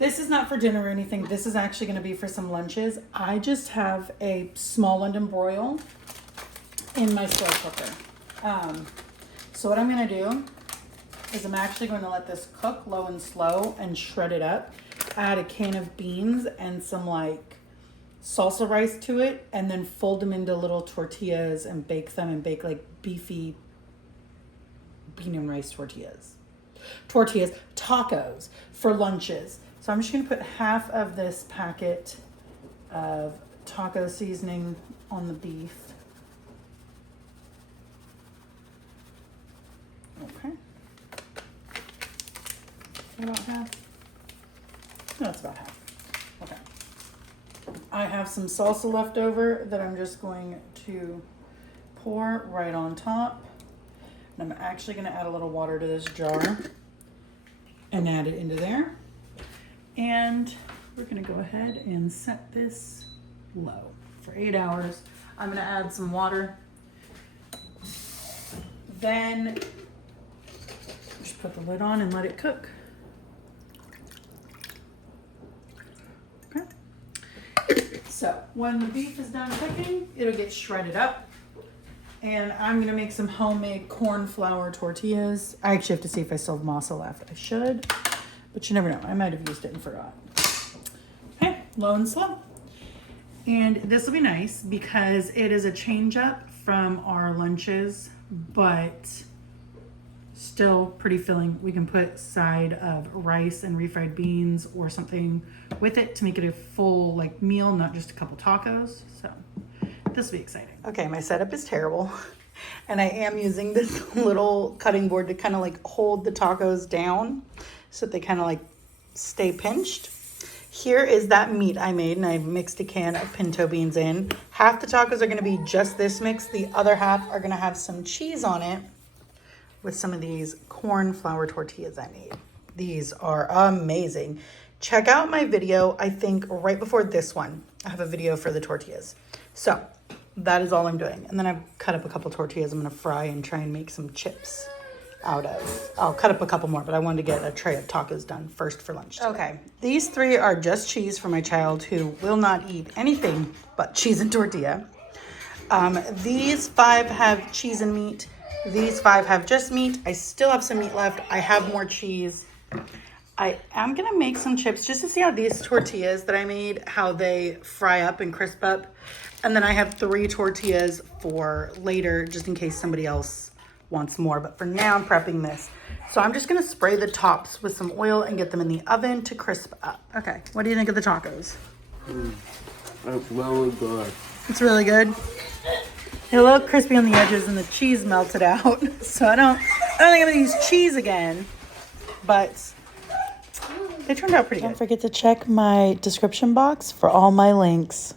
This is not for dinner or anything. This is actually going to be for some lunches. I just have a small London broil in my slow cooker. So what I'm going to do is I'm actually going to let this cook low and slow and shred it up. Add a can of beans and some like salsa rice to it, and then fold them into little tortillas and bake them, and bake like beefy bean and rice tacos for lunches. So I'm just going to put half of this packet of taco seasoning on the beef. Okay. About half? No, it's about half. Okay. I have some salsa left over that I'm just going to pour right on top. And I'm actually going to add a little water to this jar and add it into there. And we're going to go ahead and set this low for 8 hours. I'm going to add some water. Then just put the lid on and let it cook. Okay. So when the beef is done cooking, it'll get shredded up. And I'm going to make some homemade corn flour tortillas. I actually have to see if I still have masa left. I should, but you never know. I might have used it and forgot. Okay, low and slow. And this will be nice because it is a change up from our lunches, but still pretty filling. We can put side of rice and refried beans or something with it to make it a full like meal, not just a couple tacos. So this will be exciting. Okay, my setup is terrible. And I am using this little cutting board to kind of like hold the tacos down so that they kind of like stay pinched. Here is that meat I made, and I mixed a can of pinto beans in. Half the tacos are going to be just this mix. The other half are going to have some cheese on it with some of these corn flour tortillas I made. These are amazing. Check out my video, I think right before this one. I have a video for the tortillas. So that is all I'm doing. And then I've cut up a couple tortillas I'm going to fry and try and make some chips out of. I'll cut up a couple more, but I wanted to get a tray of tacos done first for lunch today. Okay, these 3 are just cheese for my child who will not eat anything but cheese and tortilla. These 5 have cheese and meat. These 5 have just meat. I still have some meat left. I have more cheese. I am going to make some chips just to see how these tortillas that I made, how they fry up and crisp up. And then I have 3 tortillas for later, just in case somebody else wants more. But for now, I'm prepping this. So I'm just going to spray the tops with some oil and get them in the oven to crisp up. Okay, what do you think of the tacos? It's really good. It's really good. They're a little crispy on the edges and the cheese melted out. So I don't think I'm going to use cheese again. But they turned out pretty good. Don't forget to check my description box for all my links.